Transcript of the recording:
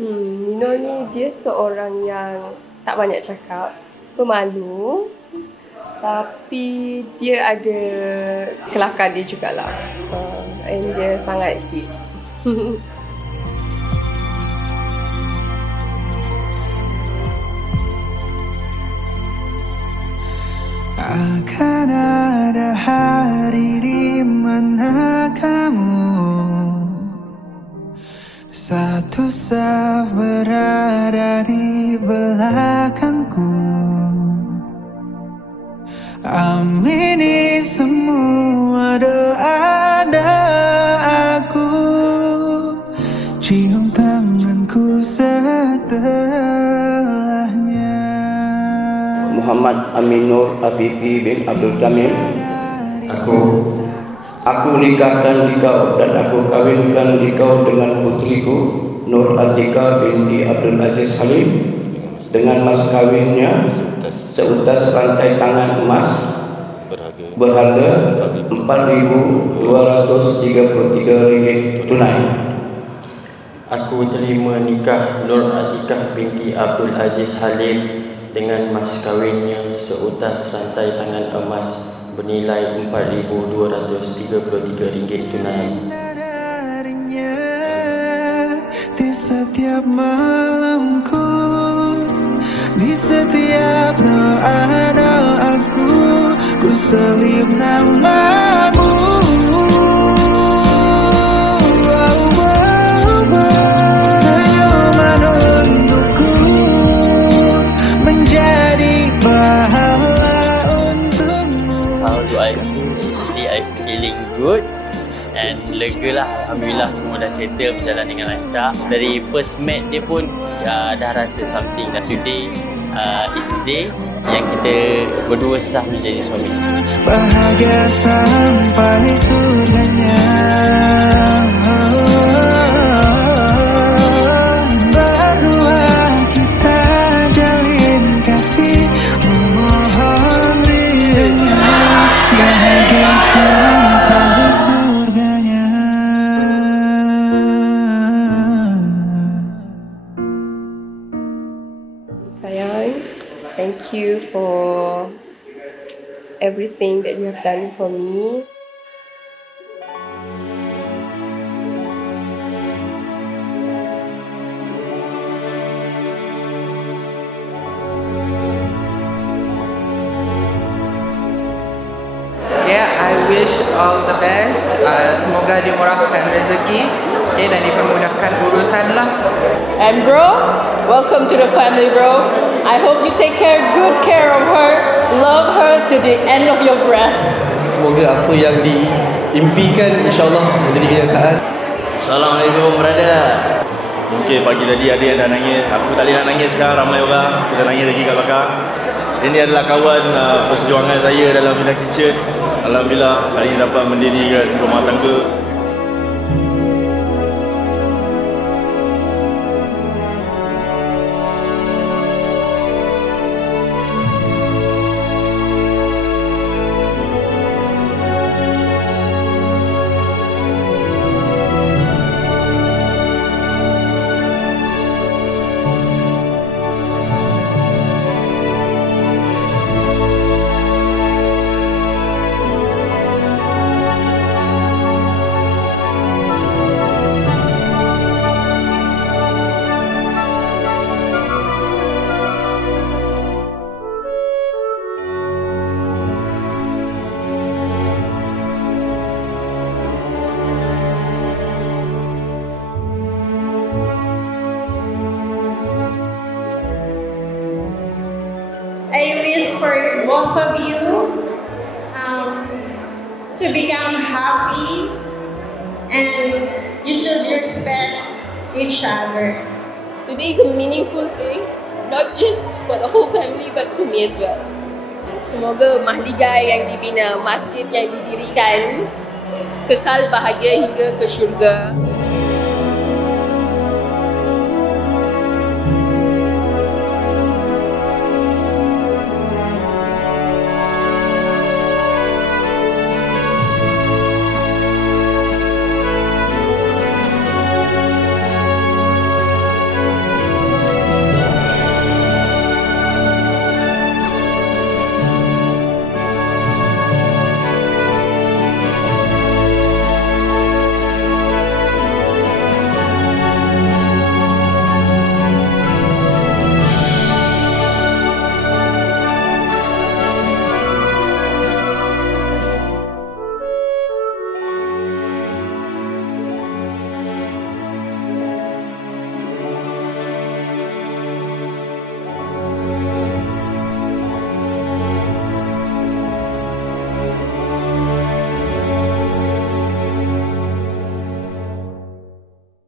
Mino ni dia seorang yang tak banyak cakap, pemalu, tapi dia ada kelakar dia jugalah. And dia sangat sweet. Akan ada hari di mana kamu satu saf berada di belakangku. Amini semua doa-doaku, cium tanganku setelahnya. Muhammad Aminur Afifi bin Abdul Jamil. Aku nikahkan dikau dan aku kawinkan dikau dengan putriku Nur Atika binti Abdul Aziz Halim dengan mas kawinnya seutas rantai tangan emas berharga Rp4.233 tunai. Aku terima nikah Nur Atikah binti Abdul Aziz Halim dengan mas kawinnya seutas rantai tangan emas bernilai Rp4.233 tunai. Di setiap malamku, di setiap doa-doaku, ku selip namamu. Senyuman untukku menjadi pahala untukmu. How do I feel? Actually, I feeling good and lega lah. Alhamdulillah semua dah settle, berjalan dengan lancar. Dari first met dia pun dah rasa something. Dan today is the day yang kita berdua sah menjadi suami isteri. Bahagia sampai surganya. Berdua kita jalin kasih, memohon ridhonya. Bahagia sampai surganya. Sayang, thank you for everything that you have done for me. I wish all the best. Semoga dimurahkan rezeki, dan dipermudahkan urusan lah. And bro, welcome to the family, bro. I hope you take good care of her, love her to the end of your breath. Semoga apa yang diimpikan insyaAllah menjadi kenyataan. Assalamualaikum brother. Mungkin pagi tadi ada yang dah nangis. Aku tak boleh nak nangis sekarang, ramai orang. Kita nangis lagi kat belakang. Ini adalah kawan perjuangan saya dalam bidang kitchen. Alhamdulillah hari ini dapat mendirikan rumah tangga. I wish for both of you to become happy, and you should respect each other. Today is a meaningful day, not just for the whole family but to me as well. Semoga mahligai yang dibina, masjid yang didirikan kekal bahagia hingga ke syurga.